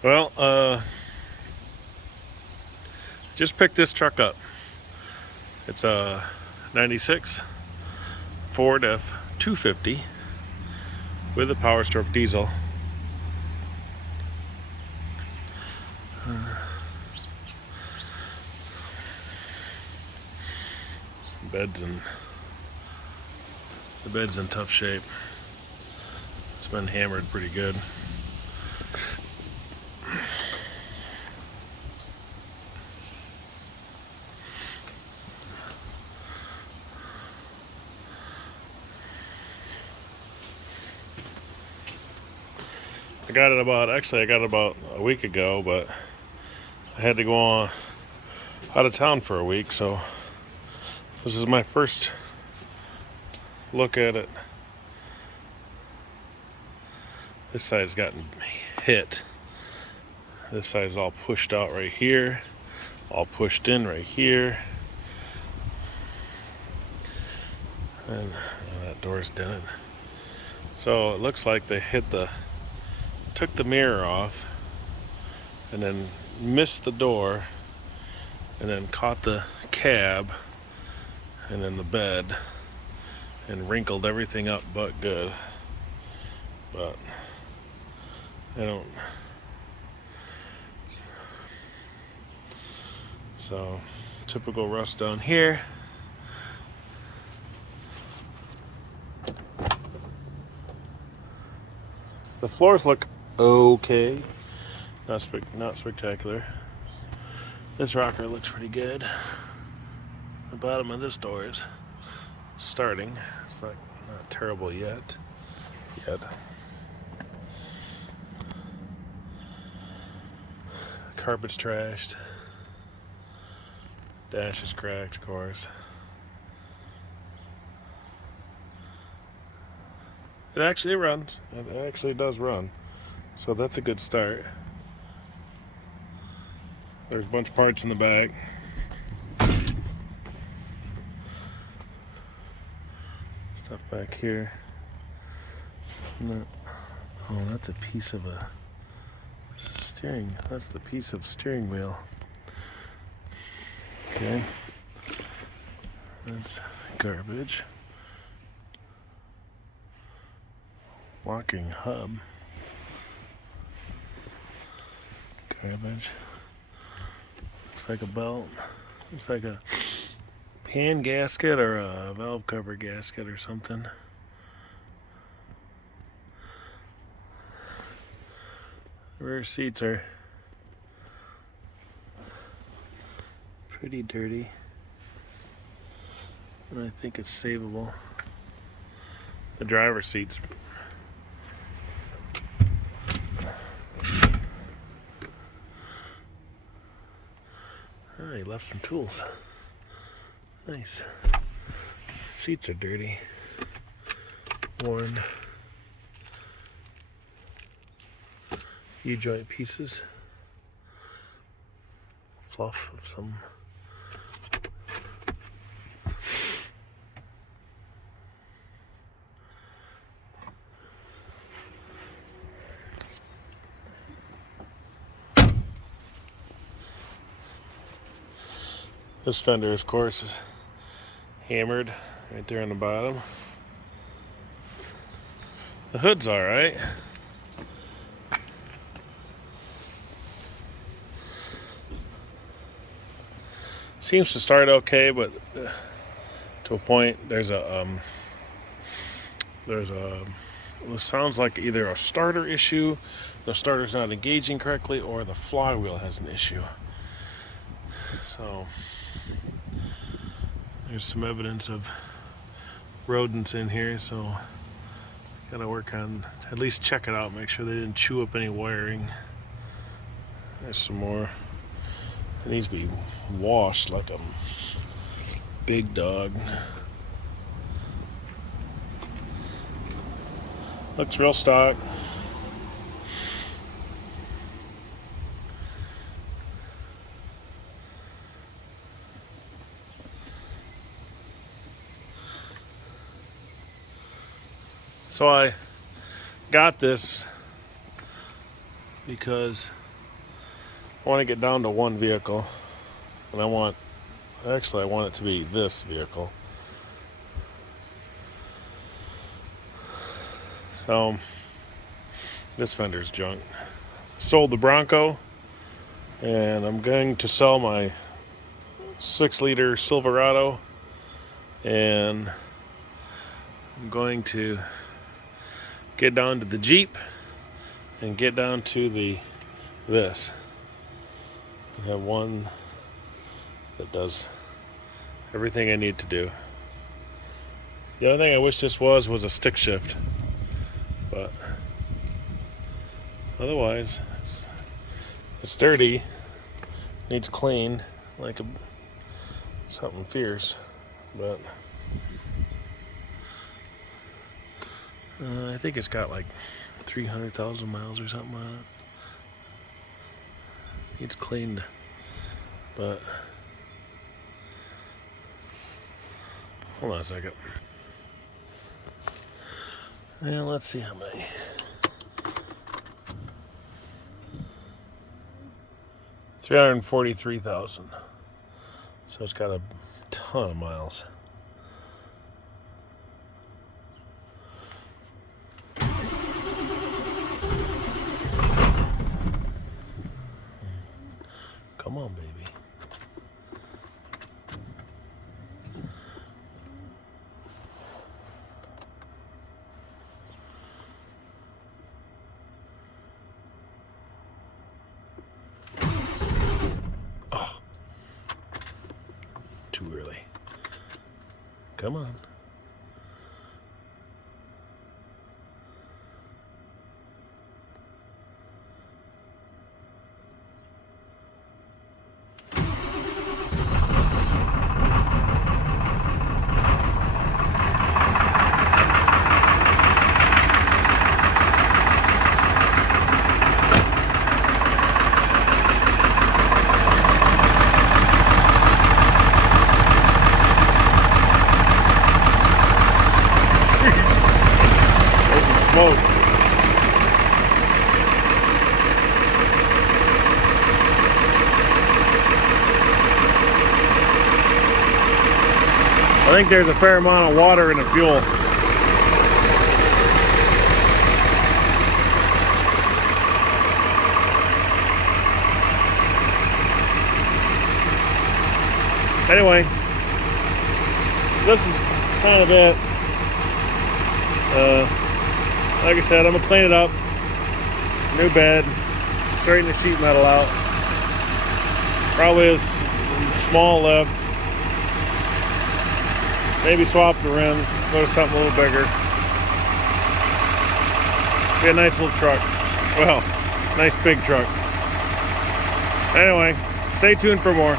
Well, just picked this truck up. It's a 96 Ford F-250 with a Power Stroke diesel. Bed's in the bed's in tough shape. It's been hammered pretty good. I got it about a week ago, but I had to go on out of town for a week, so this is my first look at it. This side's gotten hit. This side's all pushed out right here, all pushed in right here, and that door's dented. So it looks like they took the mirror off, and then missed the door, and then caught the cab, and then the bed, and wrinkled everything up but good. But I don't. So typical rust down here. The floors look okay, not spectacular. This rocker looks pretty good. The bottom of this door is starting. It's not terrible yet. Carpet's trashed. Dash is cracked, of course. It actually runs. It actually does run. So that's a good start. There's a bunch of parts in the back. Stuff back here. No. Oh, that's a piece of a steering. That's the piece of steering wheel. Okay. That's garbage. Locking hub. Garbage. Looks like a belt. Looks like a pan gasket or a valve cover gasket or something. The rear seats are pretty dirty, and I think it's savable. The driver's seat's he left some tools. Nice. Seats are dirty, worn. U-joint pieces. Fluff of some. This fender, of course, is hammered right there on the bottom. The hood's all right. Seems to start okay, but to a point, it sounds like either a starter issue, the starter's not engaging correctly, or the flywheel has an issue. So there's some evidence of rodents in here, so gotta work on, at least check it out, make sure they didn't chew up any wiring. There's some more. It needs to be washed like a big dog. Looks real stock. So I got this because I want to get down to one vehicle, and I want it to be this vehicle. So this fender's junk. Sold the Bronco, and I'm going to sell my 6-liter Silverado, and I'm going to get down to the Jeep and get down to this. I have one that does everything I need to do. The only thing I wish this was a stick shift, but otherwise it's dirty, needs clean like something fierce, but I think it's got like 300,000 miles or something on it. Needs cleaned, but hold on a second. And let's see how many. 343,000. So it's got a ton of miles. Come on, baby. Oh. Too early. Come on. Smoke. I think there's a fair amount of water in the fuel. Anyway, so this is kind of it. Like I said, I'm gonna clean it up. New bed, straighten the sheet metal out. Probably a small lift. Maybe swap the rims, go to something a little bigger. Be a nice little truck. Well, nice big truck. Anyway, stay tuned for more.